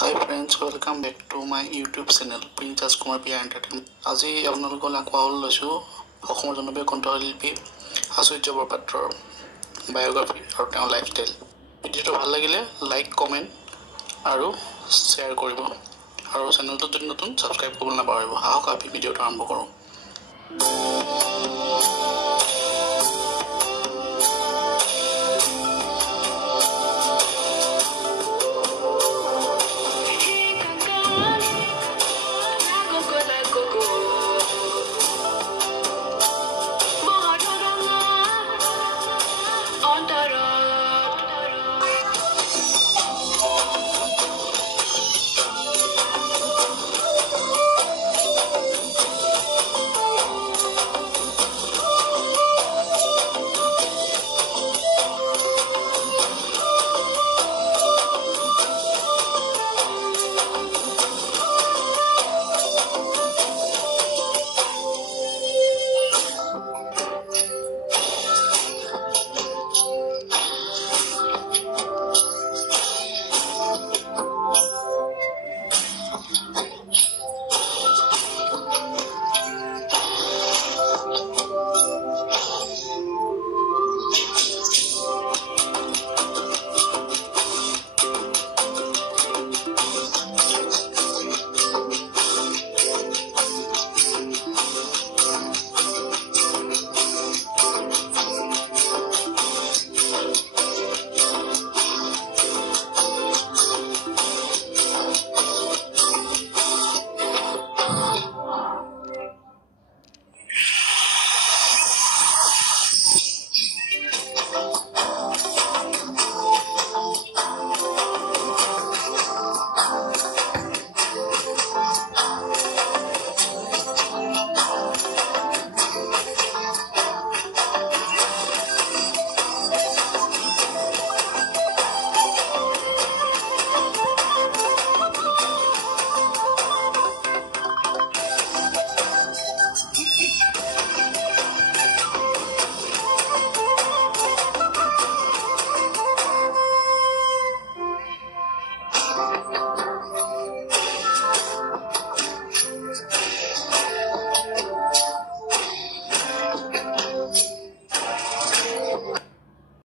Hi friends, welcome back to my YouTube channel Rajkumar Entertainment. আজি আপোনালোকক আকোৱাল লৈছো অসমৰ জনপ্ৰিয় কণ্ঠশিল্পী আচুৰ্য্যৰ বায়োগ্ৰাফি আৰু তেওঁৰ লাইফষ্টাইল। ভিডিওটো ভাল লাগিলে লাইক কমেন্ট আৰু শ্বেয়াৰ কৰিব আৰু চেনেলটো যদি নতুন সাবস্ক্ৰাইব কৰিব নাপাহৰিব। আহক আমি ভিডিওটো আৰম্ভ কৰোঁ।